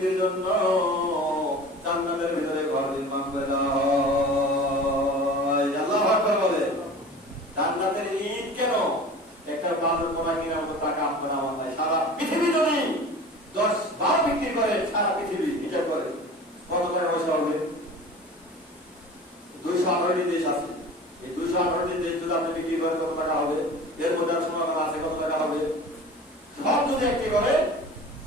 ব্যক্তির জন্য জান্নাতের ভিতরে ঘর নির্মাণ করে দেওয়া হয়। আল্লাহু আকবার বলে। জান্নাতের ইট কেন? একটা বালুর কোনা কেনার মতো টাকা আপনার আমার নাই। সারা পৃথিবী যদি 10-12 বিক্রি করে, সারা পৃথিবী হিসাব করে কত টাকা পয়সা হবে? 218টি দেশ আছে। এই 218টি দেশ যদি আপনি বিক্রি করেন কত টাকা হবে? এর মধ্যে সোনা আছে কত টাকা হবে? সব যদি একটি করে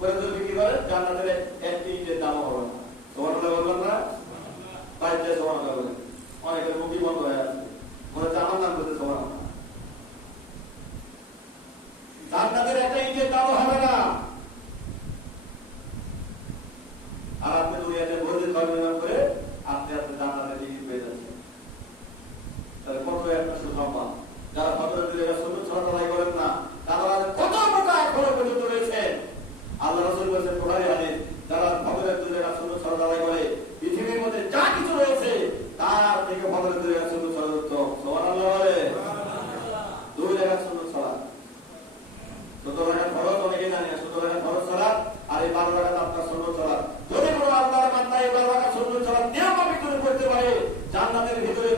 যদি বিক্রি করে, জান্নাতের একটি ইটের দাম হবে না। সুবহানাল্লাহ বলবেন না? বাইরে সুবহানাল্লাহ বলেন। অনেকের মুখই বন্ধ হয়ে আছে, মনে হচ্ছে আমার নাম বলতে সুবহানাল্লাহ। জান্নাতের একটা ইটের দাম হবে না। আর আপনি দুনিয়াতে বলতে ধর্ম করে আপনি আপনি জান্নাতের ইট পেয়ে যাচ্ছেন। তাহলে কত একটা সুসংবাদ। যারা ফজরের দিকে সুন্নত সালাত আদায় করেন না, তারা কত মোটা এখনো পর্যন্ত রয়েছে। আল্লাহ রাসূল বলেছেন বুখারী হাদিস, যারা ফজরের দিকে সুন্নত সালাত আদায় করে পৃথিবীর মধ্যে যা কিছু রয়েছে তার থেকে ফজরের দিকে সুন্নত সালাত উত্তম। সুবহানাল্লাহ বলে। 2 রাকাত সুন্নত সালাত, 17 রাকাত ফরজ, অনেকে জানে না 17 রাকাত ফরজ সালাত আর এই 12 রাকাত আপনার সুন্নত সালাত। যদি কোনো আল্লাহর বান্দা এই 12 রাকাত সুন্নত সালাত নিয়মমাফিক করে পড়তে পারে, জান্নাতের ভিতরে